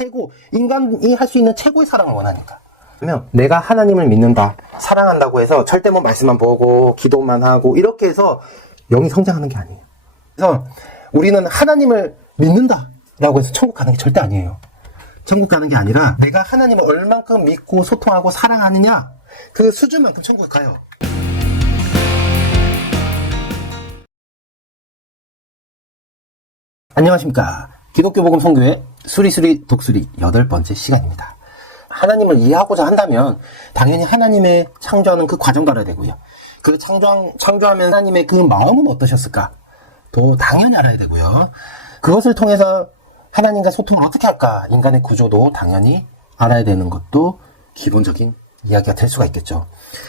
최고, 인간이 할 수 있는 최고의 사랑을 원하니까. 그러면 내가 하나님을 믿는다, 사랑한다고 해서 절대 뭐 말씀만 보고 기도만 하고 이렇게 해서 영이 성장하는 게 아니에요. 그래서 우리는 하나님을 믿는다 라고 해서 천국 가는 게 절대 아니에요. 천국 가는 게 아니라 내가 하나님을 얼만큼 믿고 소통하고 사랑하느냐, 그 수준만큼 천국에 가요. 안녕하십니까. 기독교 복음 선교회 수리수리 독수리 8번째 시간입니다. 하나님을 이해하고자 한다면 당연히 하나님의 창조하는 그 과정도 알아야 되고요. 그 창조하면 하나님의 그 마음은 어떠셨을까? 또 당연히 알아야 되고요. 그것을 통해서 하나님과 소통을 어떻게 할까? 인간의 구조도 당연히 알아야 되는 것도 기본적인 이야기가 될 수가 있겠죠.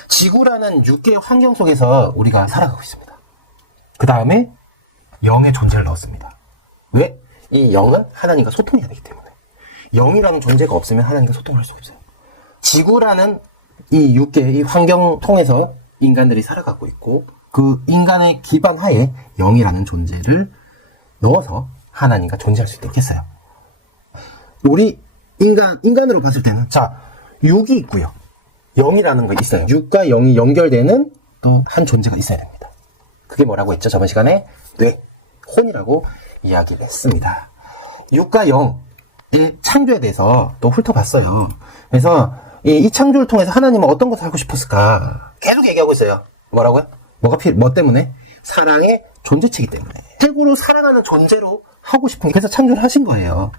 지구라는 6개의 환경 속에서 우리가 살아가고 있습니다. 그 다음에 영의 존재를 넣었습니다. 왜? 이 영은 하나님과 소통해야 되기 때문에. 영이라는 존재가 없으면 하나님과 소통할 수가 없어요. 지구라는 이 6개의 이 환경 통해서 인간들이 살아가고 있고, 그 인간의 기반 하에 영이라는 존재를 넣어서 하나님과 존재할 수 있도록 했어요. 우리 인간으로 봤을 때는, 자, 6이 있고요. 영이라는 거 있어요. 6과 0이 연결되는 또 한 존재가 있어야 됩니다. 그게 뭐라고 했죠? 저번 시간에 뇌, 혼이라고 이야기를 했습니다. 6과 0의 창조에 대해서 또 훑어봤어요. 그래서 이 창조를 통해서 하나님은 어떤 것을 하고 싶었을까? 계속 얘기하고 있어요. 뭐라고요? 뭐 때문에? 사랑의 존재체이기 때문에. 최고로 사랑하는 존재로 하고 싶은, 그래서 창조를 하신 거예요.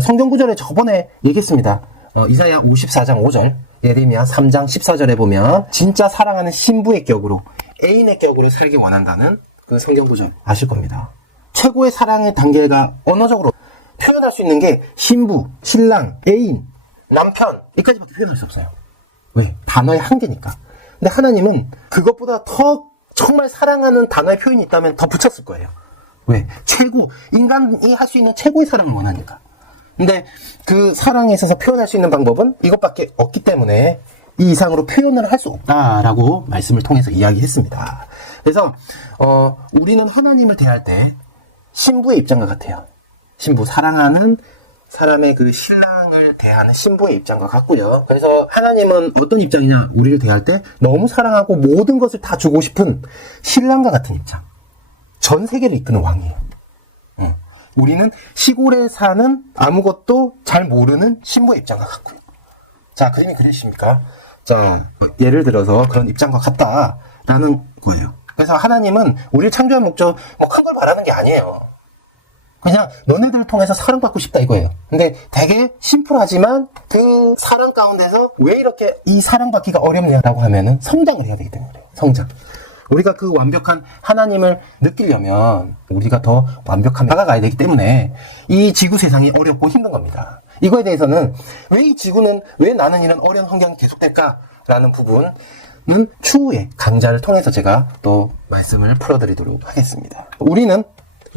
성경 구절에 저번에 얘기했습니다. 이사야 54장 5절, 예레미야 3장 14절에 보면 진짜 사랑하는 신부의 격으로, 애인의 격으로 살기 원한다는 그 성경 구절 아실 겁니다. 최고의 사랑의 단계가 언어적으로 표현할 수 있는 게 신부, 신랑, 애인, 남편, 여기까지밖에 표현할 수 없어요. 왜? 단어의 한계니까. 근데 하나님은 그것보다 더 정말 사랑하는 단어의 표현이 있다면 더 붙였을 거예요. 왜? 최고, 인간이 할 수 있는 최고의 사랑을 원하니까. 근데 그 사랑에 있어서 표현할 수 있는 방법은 이것밖에 없기 때문에 이 이상으로 표현을 할 수 없다라고 말씀을 통해서 이야기했습니다. 그래서 우리는 하나님을 대할 때 신부의 입장과 같아요. 신부, 사랑하는 사람의 그 신랑을 대하는 신부의 입장과 같고요. 그래서 하나님은 어떤 입장이냐, 우리를 대할 때 너무 사랑하고 모든 것을 다 주고 싶은 신랑과 같은 입장. 전 세계를 이끄는 왕이에요. 우리는 시골에 사는 아무것도 잘 모르는 신부의 입장과 같고요. 자, 그림이 그리십니까? 자, 예를 들어서 그런 입장과 같다라는 거예요. 그래서 하나님은 우리를 창조한 목적, 큰 걸 바라는 게 아니에요. 그냥 너네들을 통해서 사랑받고 싶다 이거예요. 근데 되게 심플하지만 그 사랑 가운데서 왜 이렇게 이 사랑받기가 어렵냐라고 하면은 성장을 해야 되기 때문에 그래요. 성장. 우리가 그 완벽한 하나님을 느끼려면 우리가 더 완벽하게 다가가야 되기 때문에 이 지구 세상이 어렵고 힘든 겁니다. 이거에 대해서는 왜 이 지구는, 왜 나는 이런 어려운 환경이 계속될까라는 부분은 추후에 강좌를 통해서 제가 또 말씀을 풀어드리도록 하겠습니다. 우리는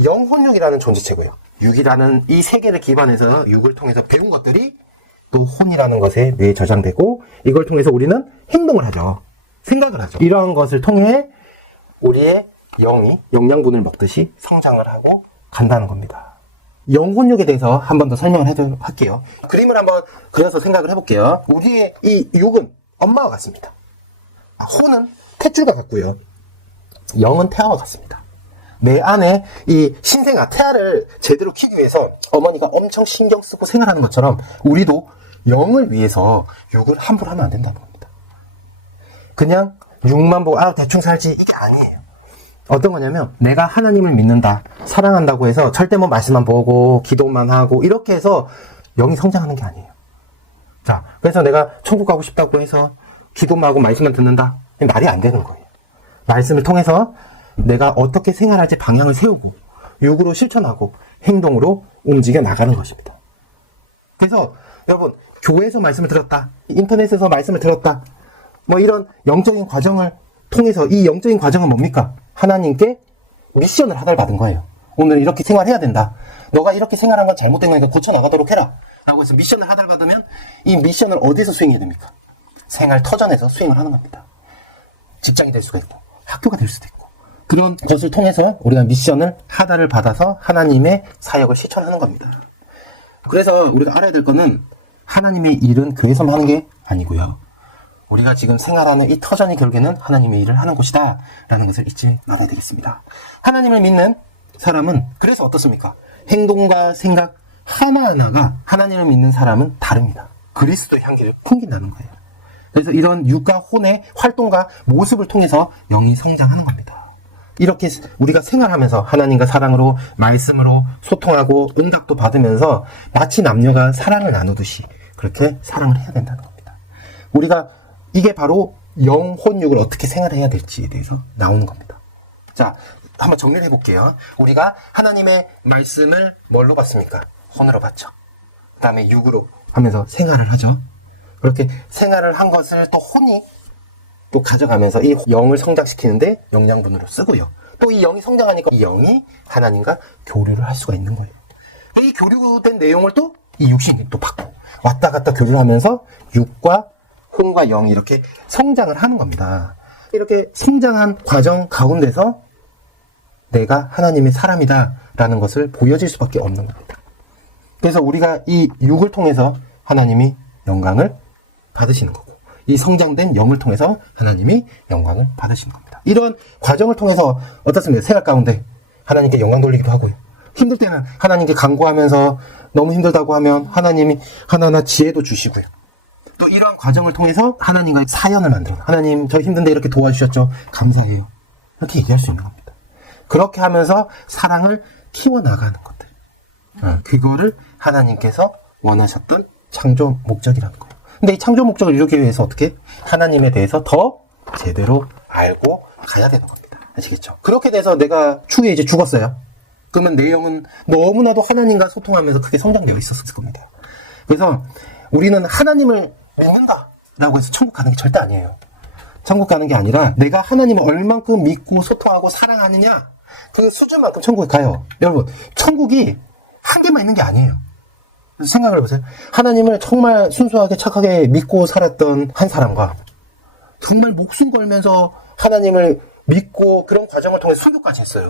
영혼육이라는 존재체고요. 육이라는 이 세계를 기반해서 육을 통해서 배운 것들이 또 혼이라는 것에 뇌에 저장되고, 이걸 통해서 우리는 행동을 하죠. 생각을 하죠. 이러한 것을 통해 우리의 영이 영양분을 먹듯이 성장을 하고 간다는 겁니다. 영혼육에 대해서 한 번 더 설명을 할게요. 그림을 한번 그려서 생각을 해볼게요. 우리의 이 육은 엄마와 같습니다. 혼은 탯줄과 같고요. 영은 태아와 같습니다. 내 안에 이 신생아, 태아를 제대로 키우기 위해서 어머니가 엄청 신경 쓰고 생활하는 것처럼 우리도 영을 위해서 육을 함부로 하면 안 된다는 겁니다. 그냥 육만 보고 대충 살지, 이게 아니에요. 어떤 거냐면 내가 하나님을 믿는다, 사랑한다고 해서 절대 뭐 말씀만 보고 기도만 하고 이렇게 해서 영이 성장하는 게 아니에요. 자, 그래서 내가 천국 가고 싶다고 해서 기도만 하고 말씀만 듣는다, 말이 안 되는 거예요. 말씀을 통해서 내가 어떻게 생활할지 방향을 세우고 육으로 실천하고 행동으로 움직여 나가는 것입니다. 그래서 여러분, 교회에서 말씀을 들었다, 인터넷에서 말씀을 들었다, 뭐 이런 영적인 과정을 통해서, 이 영적인 과정은 뭡니까? 하나님께 미션을 하달받은 거예요. 오늘 이렇게 생활해야 된다, 너가 이렇게 생활한 건 잘못된 거니까 고쳐나가도록 해라 라고 해서 미션을 하달받으면 이 미션을 어디서 수행해야 됩니까? 생활 터전에서 수행을 하는 겁니다. 직장이 될 수가 있고 학교가 될 수도 있고, 그런 것을 통해서 우리가 미션을 하달을 받아서 하나님의 사역을 실천하는 겁니다. 그래서 우리가 알아야 될 거는 하나님의 일은 교회에서만 하는 게 아니고요. 우리가 지금 생활하는 이 터전이 결국에는 하나님의 일을 하는 곳이다 라는 것을 잊지 말아야 되겠습니다. 하나님을 믿는 사람은 그래서 어떻습니까? 행동과 생각 하나하나가 하나님을 믿는 사람은 다릅니다. 그리스도의 향기를 풍긴다는 거예요. 그래서 이런 육과 혼의 활동과 모습을 통해서 영이 성장하는 겁니다. 이렇게 우리가 생활하면서 하나님과 사랑으로 말씀으로 소통하고 응답도 받으면서 마치 남녀가 사랑을 나누듯이 그렇게 사랑을 해야 된다는 겁니다. 우리가 이게 바로 영혼육을 어떻게 생활해야 될지에 대해서 나오는 겁니다. 자, 한번 정리를 해볼게요. 우리가 하나님의 말씀을 뭘로 받습니까? 혼으로 받죠. 그 다음에 육으로 하면서 생활을 하죠. 그렇게 생활을 한 것을 또 혼이 또 가져가면서 이 영을 성장시키는데 영양분으로 쓰고요. 또 이 영이 성장하니까 이 영이 하나님과 교류를 할 수가 있는 거예요. 이 교류된 내용을 또 이 육신이 또 받고 왔다 갔다 교류를 하면서 육과 혼과 영이 이렇게 성장을 하는 겁니다. 이렇게 성장한 과정 가운데서 내가 하나님의 사람이다 라는 것을 보여질 수밖에 없는 겁니다. 그래서 우리가 이 육을 통해서 하나님이 영광을 받으시는 거고 이 성장된 영을 통해서 하나님이 영광을 받으시는 겁니다. 이런 과정을 통해서 어떻습니까? 생활 가운데 하나님께 영광 돌리기도 하고요. 힘들 때는 하나님께 간구하면서 너무 힘들다고 하면 하나님이 하나하나 지혜도 주시고요. 또 이러한 과정을 통해서 하나님과의 사연을 만들어 하나님 저 힘든데 이렇게 도와주셨죠. 감사해요. 이렇게 얘기할 수 있는 겁니다. 그렇게 하면서 사랑을 키워나가는 것들. 그거를 하나님께서 원하셨던 창조 목적이라는 거예요. 근데 이 창조 목적을 이루기 위해서 어떻게? 하나님에 대해서 더 제대로 알고 가야 되는 겁니다. 아시겠죠? 그렇게 돼서 내가 추후에 이제 죽었어요. 그러면 내 영은 너무나도 하나님과 소통하면서 크게 성장되어 있었을 겁니다. 그래서 우리는 하나님을 믿는다라고 해서 천국 가는 게 절대 아니에요. 천국 가는 게 아니라 내가 하나님을 얼만큼 믿고 소통하고 사랑하느냐 그 수준만큼 천국에 가요. 여러분 천국이 한 개만 있는 게 아니에요. 생각을 해보세요. 하나님을 정말 순수하게 착하게 믿고 살았던 한 사람과 정말 목숨 걸면서 하나님을 믿고 그런 과정을 통해 순교까지 했어요.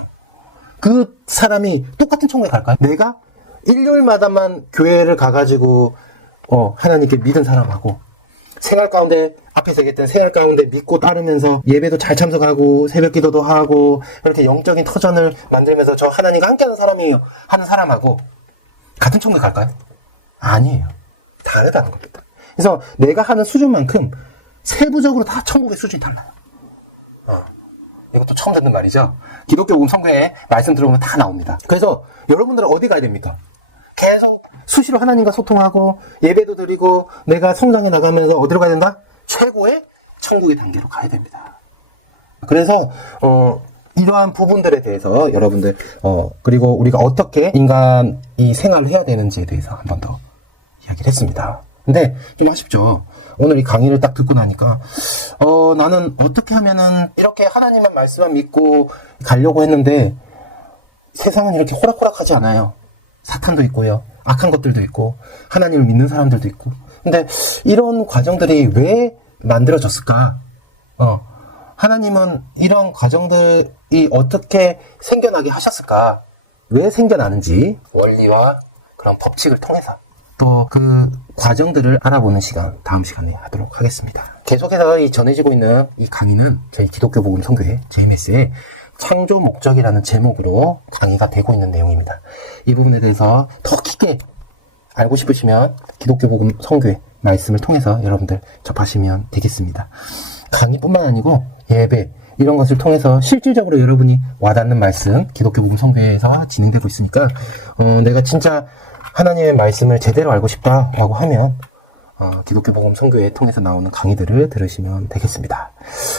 그 사람이 똑같은 천국에 갈까요? 내가 일요일마다만 교회를 가가지고 하나님께 믿은 사람하고 생활 가운데 앞에서 얘기했던 생활 가운데 믿고 따르면서 예배도 잘 참석하고 새벽 기도도 하고 이렇게 영적인 터전을 만들면서 저 하나님과 함께하는 사람이에요 하는 사람하고 같은 천국에 갈까요? 아니에요. 다르다는 겁니다. 그래서 내가 하는 수준만큼 세부적으로 다 천국의 수준이 달라요. 이것도 처음 듣는 말이죠. 기독교 복음 성경에 말씀 들어보면 다 나옵니다. 그래서 여러분들은 어디 가야 됩니까? 계속 수시로 하나님과 소통하고 예배도 드리고 내가 성장해 나가면서 어디로 가야 된다? 최고의 천국의 단계로 가야 됩니다. 그래서 이러한 부분들에 대해서 여러분들 그리고 우리가 어떻게 인간이 생활을 해야 되는지에 대해서 한 번 더 이야기를 했습니다. 근데 좀 아쉽죠. 오늘 이 강의를 딱 듣고 나니까 나는 어떻게 하면은 이렇게 하나님의 말씀만 믿고 가려고 했는데 세상은 이렇게 호락호락하지 않아요. 사탄도 있고요. 악한 것들도 있고 하나님을 믿는 사람들도 있고 근데 이런 과정들이 왜 만들어졌을까? 하나님은 이런 과정들이 어떻게 생겨나게 하셨을까? 왜 생겨나는지 원리와 그런 법칙을 통해서 또 그 과정들을 알아보는 시간 다음 시간에 하도록 하겠습니다. 계속해서 이 전해지고 있는 이 강의는 저희 기독교 복음 선교회 JMS의 창조 목적이라는 제목으로 강의가 되고 있는 내용입니다. 이 부분에 대해서 더 깊게 알고 싶으시면 기독교 복음 선교회 말씀을 통해서 여러분들 접하시면 되겠습니다. 강의뿐만 아니고 예배 이런 것을 통해서 실질적으로 여러분이 와닿는 말씀 기독교 복음 선교회에서 진행되고 있으니까 내가 진짜 하나님의 말씀을 제대로 알고 싶다라고 하면 기독교 복음 선교회 통해서 나오는 강의들을 들으시면 되겠습니다.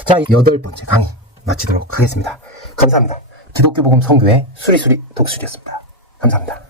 자, 8번째 강의 마치도록 하겠습니다. 감사합니다. 기독교 복음 선교회 수리수리 독수리였습니다. 감사합니다.